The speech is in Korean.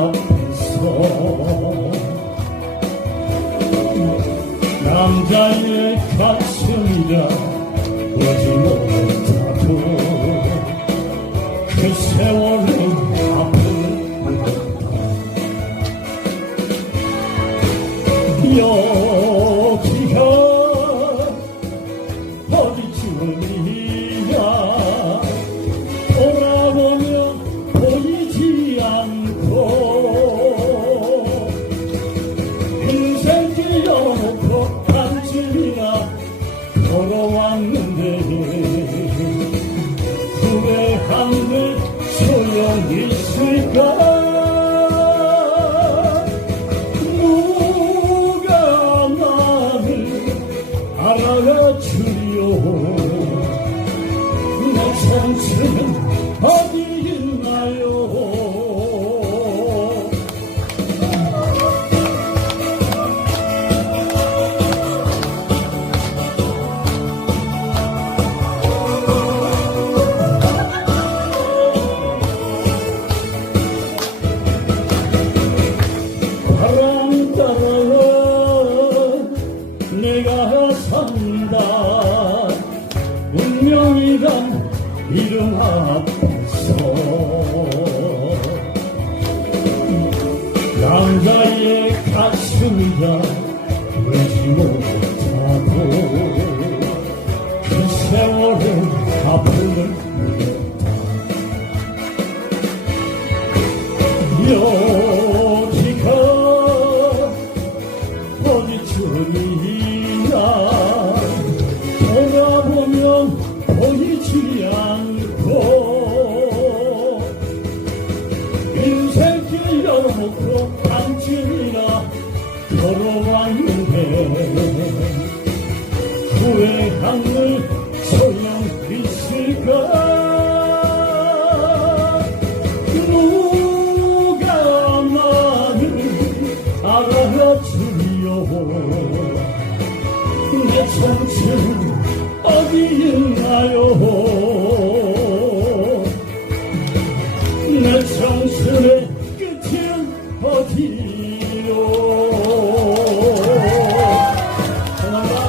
앞에서 남자의 가슴이라 오지 못하고 그 세월은 앞을 여 걸어왔는데 후회한 듯 소용있을까? 누가 나를 알아주리오? 내 청춘은 어디 있 내가 산다. 운명이란 이름 앞에서 남자의 가슴이라 울지 못하고 그 세월은 아픔을 여기가 돌아보면 보이지 않고 인생길 열어놓고 한쯤이나 걸어왔는데 후회한 늘 소용 있을까? 누가 나를 알아주리오 내 청춘 어디 있나요? 내 청춘의 끝은 어디